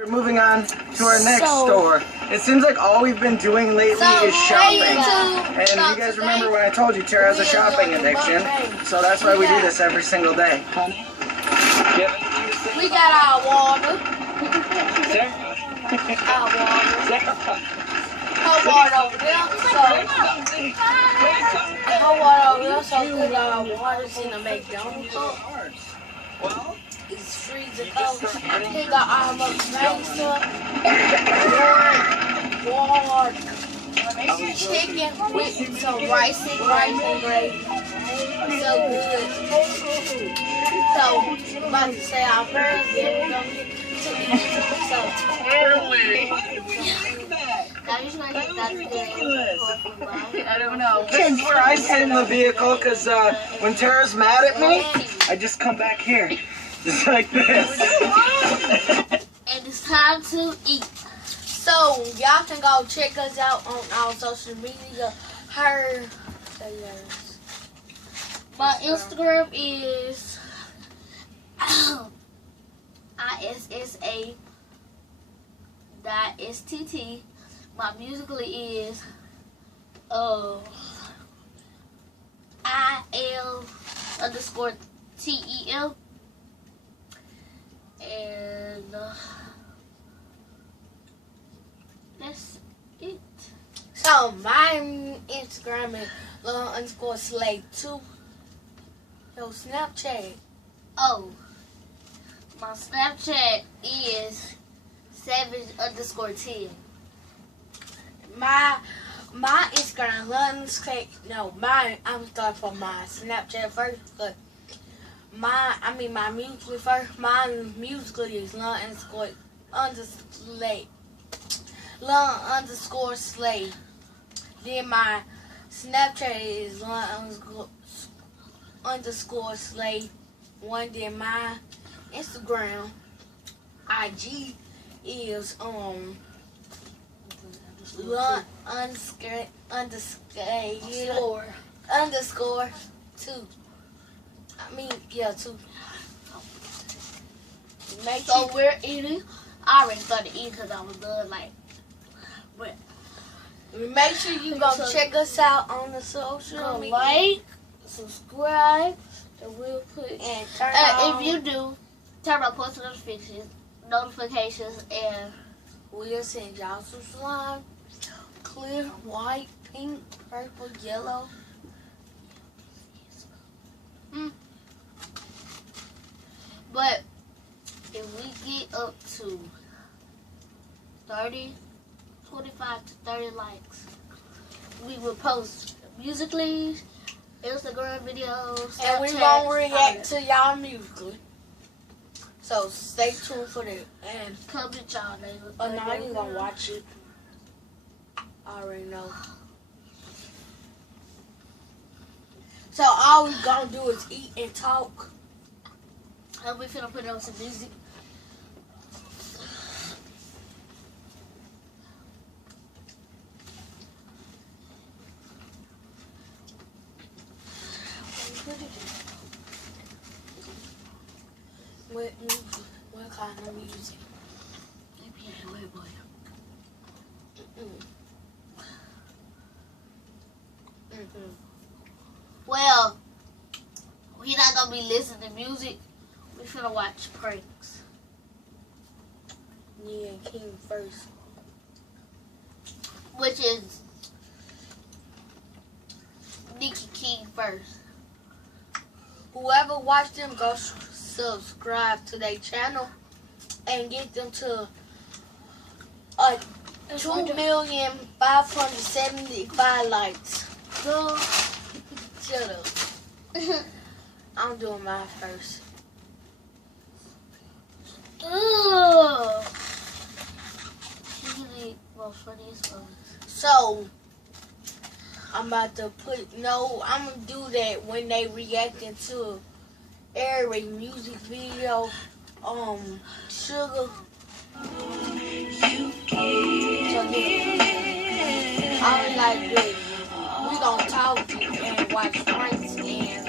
We're moving on to our next store. It seems like all we've been doing lately is shopping. And you guys remember when I told you Tara has a shopping addiction, so that's why we do this every single day. Honey? We got our water. Sarah? Our water. Sarah? Her water over there. Her water over there, so good. Our water's in the McDonald's. Well? It's freezing cold. He got our McDonald's stuff. Water. Chicken with some rice and gravy. So good. So, about to say our prayers, then we're going to get to eat. So, I don't know. This is where I sit in the vehicle because when Tara's mad at me, I just come back here. Just like this. And it's time to eat. So, y'all can go check us out on our social media. My Instagram is ISSA.STT. My Musical.ly is IL_TEL. And that's it. So my Instagram is _slay2. Yo, Snapchat. Oh, my Snapchat is savage_10. My Instagram I'm starting from my Snapchat first, but my Musical.ly first. My Musical.ly is _slay. Then my Snapchat is _slay1. Then my Instagram IG is _2. 2. So we're eating. I already started eating because I was done. But make sure you go check us out on the social media. Like, subscribe, and we'll put and turn on. If you do, turn on post notifications, and we'll send y'all some slime. Clear, white, pink, purple, yellow. But if we get up to 25 to 30 likes, we will post Musical.ly, Instagram videos, and we won't react to y'all Musical.ly. So stay tuned for that. And comment y'all name. Oh, now you gonna watch it. I already know. So all we gonna do is eat and talk. And we finna put on some music. What kind of music? Well, we're not gonna be listening to music. We're finna watch pranks. Yeah, and King first. Which is Nikki King first. Whoever watched them, go subscribe to their channel and get them to 2,575 likes. Go. Shut up. I'm doing mine first. Ugh. So I'm about to I'm gonna do that when they reacting to every music video. Sugar. So yeah. I was like this. We gonna talk and watch pranks and eat.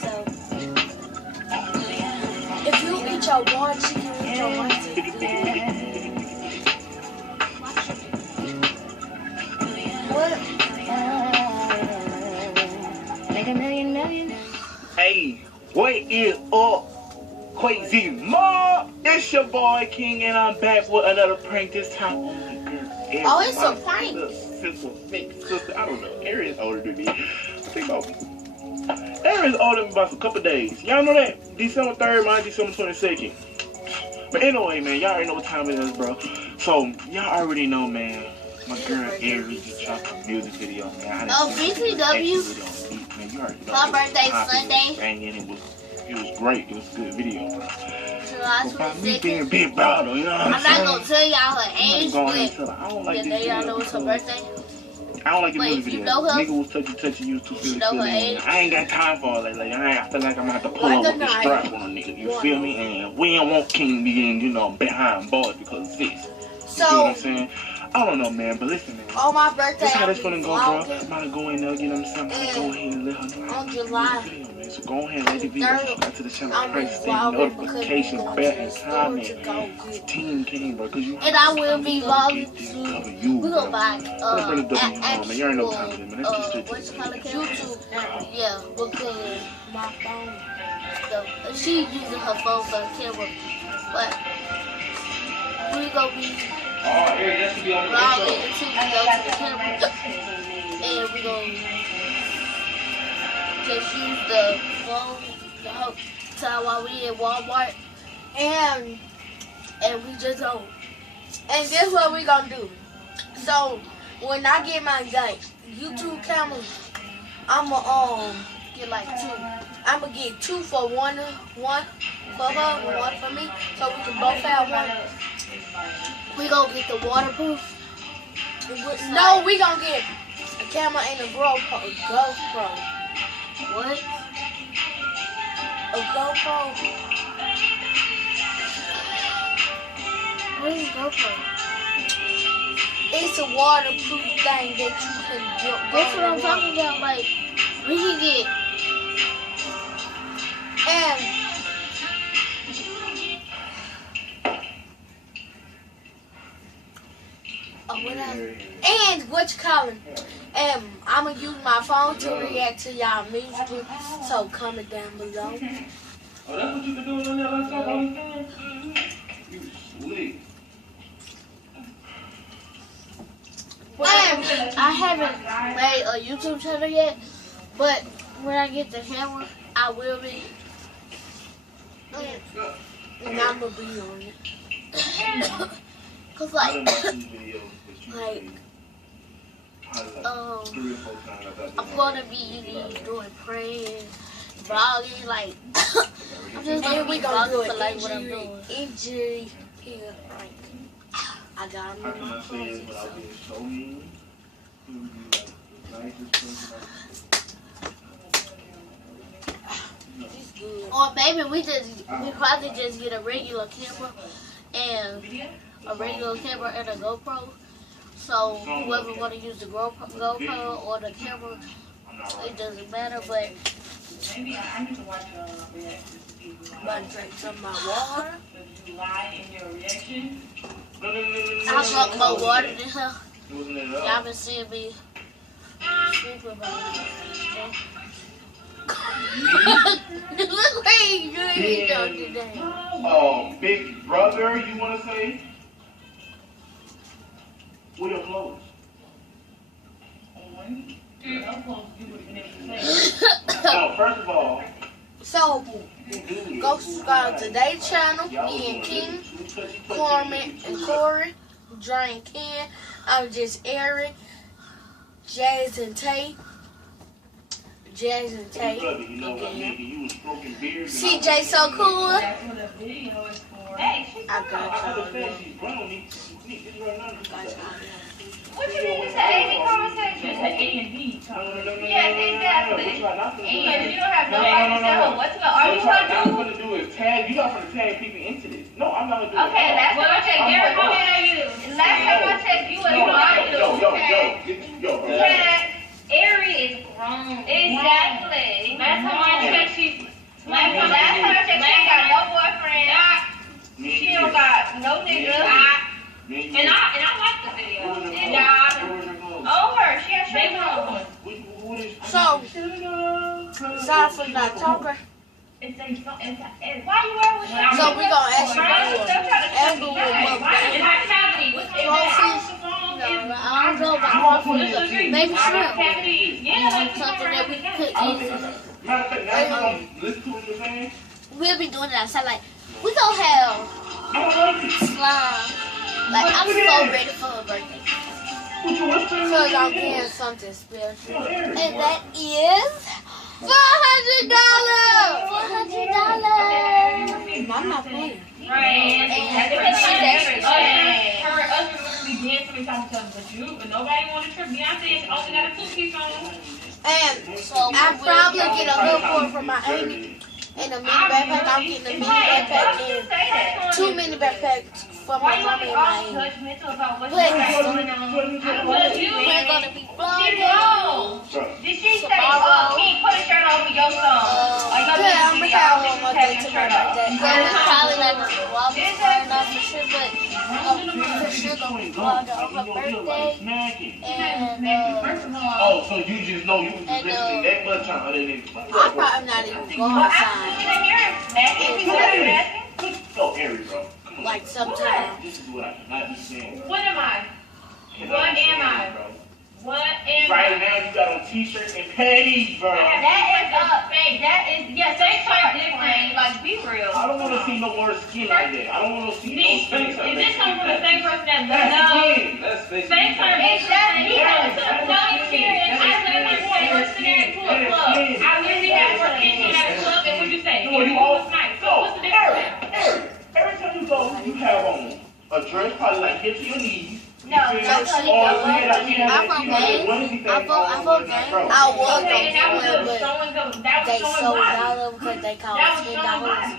So if you eat your one chicken, eat your one chicken. Crazy Mob. It's your boy King, and I'm back with another prank. This time on my girl. Oh, it's a prank. Sister, I don't know. Aaron's older than me. I think Aaron's older than me by a couple days. Y'all know that? December 3rd, mine December 22nd. But anyway, man, y'all already know what time it is, bro. So, y'all already know, man. My girl Ari just dropped a music video, man. BTW. Man, you already know. My birthday Sunday. It was great. It was a good video, bro. July But by me being 22nd. big brother, you know what I'm I'm saying? not gonna tell y'all her age, but I don't like yeah, this they y'all know video. it's her birthday. I don't like the But music if you video. know her- Nigga was touchy, you was too You silly. know her age? I ain't got time for all that. Like, I feel like I'm gonna have to pull Like up a with the knife. strap on a nigga. You feel me? And we don't want King being, behind bars because of this. You feel what So, I'm saying? I don't know, man, but listen, man. on my birthday, This how I'll this be gonna go, bro. vlogging I'm about to go in there, you know what I'm saying? I'm gonna go ahead and let her know. on July. So go ahead and let the video subscribe to the channel, I'm press the vlogging because notification we're going bell to the and store comment. to go get Team King, bro, because you And I will be vlogging cover too. you, We bro. gonna buy Let's bring the W on, man. You already know what time it is, man. Let's just straight to what's the it called? video. YouTube. Yeah, because my phone. she using her phone for the camera, but we gonna be Oh, Eric, that should be on the vlogging intro. until we go to the camera, and we gonna just use the phone the whole time while we in Walmart, And we just don't. and this what we gonna do. So when I get my YouTube camera, I'ma Get like 2. I'ma get 2 for one for her and 1 for me, so we can both have one. We gonna get the waterproof. No, we gonna get a camera and a GoPro. What? A GoPro. What is GoPro? It's a waterproof thing that you can jump. That's what I'm talking about. Like, we can get. And what you calling? I'ma use my phone to react to y'all music. So comment down below. Oh, that's what you been doing on that last time? You slick. I haven't made a YouTube channel yet, but when I get the camera, I will be. And I'ma be on it. Cause I like, done watched these videos that you like, made. Probably 3 or 4 times. I'm gonna be doing praying, vlogging, like, I'm just gonna And be we gonna do vlogging for like what I'm injury, doing. injury here, right? I got him How in can my I say it closet. without being so mean? He would be like the nicest person He's good. Or maybe we probably just get a regular camera and a GoPro. So whoever want to use the GoPro or the camera, it doesn't matter. But Maybe I need to watch your reaction to people. About to drink some of my water. Did you lie in your reaction? No. I drunk more water than her. Wasn't it Y'all up? been seeing me sleeping about it. Look where you doing today. Big brother, you want to say? Where your clothes? No clothes you would have been able to say. No, first of all, So go subscribe to their channel. Me and King, Corman and Corey, Dre and Ken. I'm just Eric, Jazz and Tay. CJ so cool. That's what the video is for. Hey, I got you. what you mean it's an A conversation? It's an A and B conversation. Yes, exactly. And you don't have no right to tell her what to do. Are you What I'm gonna do? going to do is tag, you got to tag people into this. No, I'm not going to do Okay, it. last time I checked, Derek, how many are you? Last time I checked, you was Yo, Tag, Ari is grown. Exactly. Last time I checked, she ain't got no boyfriend. She don't got no nigga. And I like the video. Over. She has straight on. So, sorry for not talking. It's why you wear with your So we gonna ask you Amber will I don't know about maybe shrimp. Something that we could easily. Listen to what you're saying. We'll be doing it outside. Like we gonna have slime. Like I'm so ready for her birthday. Because I'm getting something special. And that is $400. I'm not playing. Right. And her husband must be dancing and talking to us, but nobody want to trip. Beyonce only got a 2-piece on. And so I probably get a little more from my Amy and a mini backpack. I'm getting a mini backpack and 2 mini backpacks for my mommy and my Amy. Judgmental about what's But going on. we're gonna be vlogging Did she say, oh, King, put a shirt over your son? Yeah, I'm gonna have one more day to my birthday. we're probably not gonna be vlogging for sure, but for sure gonna be vlogging on her birthday. And Oh, so you just know you was just listening that much time other than I'm probably not even going outside. Go, Harry, bro. Like sometimes. This is what I cannot be saying. What am I? Cannot be saying, bro. What am Right I? now, you got on t-shirts and panties, bro. Yes, they are different. Like, be real. I don't want to see no more skin like that. I don't want to see no skin like that. Is this coming from the same person that That's no? skin. That's Same person. Exactly. No experience. I literally worked in a club. I literally had worked in at a club, and what'd you say? No, you It all was nice. So what's the difference? Every time you go, you have on a dress probably like hit to your knees. No, that's what you Or do. I vote game. I vote game. I was Okay, that was going to showing but the, that was they showing sold body. out of because they called That was showing $10. body.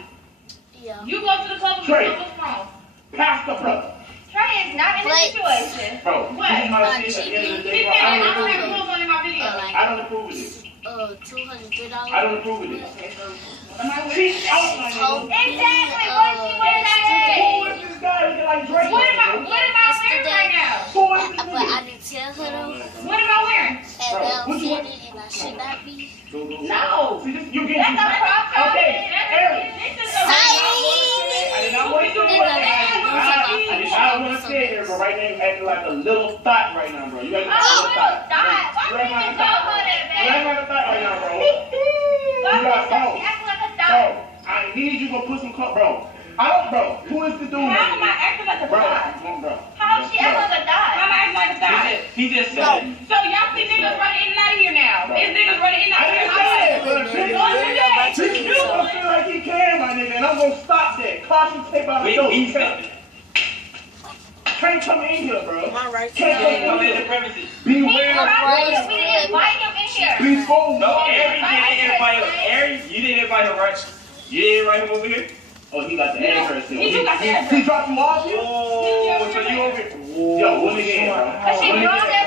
Yeah. You go to the club with Trey. what's wrong? Pastor, bro. Trey is not in this situation. Bro, What? this is my shit at the end of the day, bro. I don't approve of this. on in my video. I don't approve of this. $203. I don't approve of this. She's out my nigga. Exactly. What is she wearing that at? Who is this guy looking like Drake? What am I wearing right now? Who is this But nigga? I didn't tell her though. What am I wearing? And now I'm seeing it and I should not be. No. See, this, you get That's a crop top. Okay, Aaron. This is I did not want to say it. I did not want to say it here, but right now you acting like a little thought right now, bro. You acting like a little thought. You acting like a thought. You acting like a thought right now, bro. You got phone. Bro, I need you to put some cup, bro. I don't, bro. Who is the dude? How am I acting like a Bro, dot? bro. How she acting like a dot? How am I acting like a dot? He just said it. So y'all see niggas running in and out of here now. Bro. There's niggas running in and out I of here. didn't say it, but They you don't feel like he can, my nigga, and I'm gonna stop that. Caution tape out the door. Can't come in here, bro. Am I right? Can't come in the premises. Beware. We didn't invite him in here. Before No, Aaron didn't invite him. Aaron, you didn't invite him, right? You didn't invite him over here? Oh, he got the address still. He do got the address. He dropped you off here? Oh, so you over here? Yo, what again, bro? Cause she What drunk again?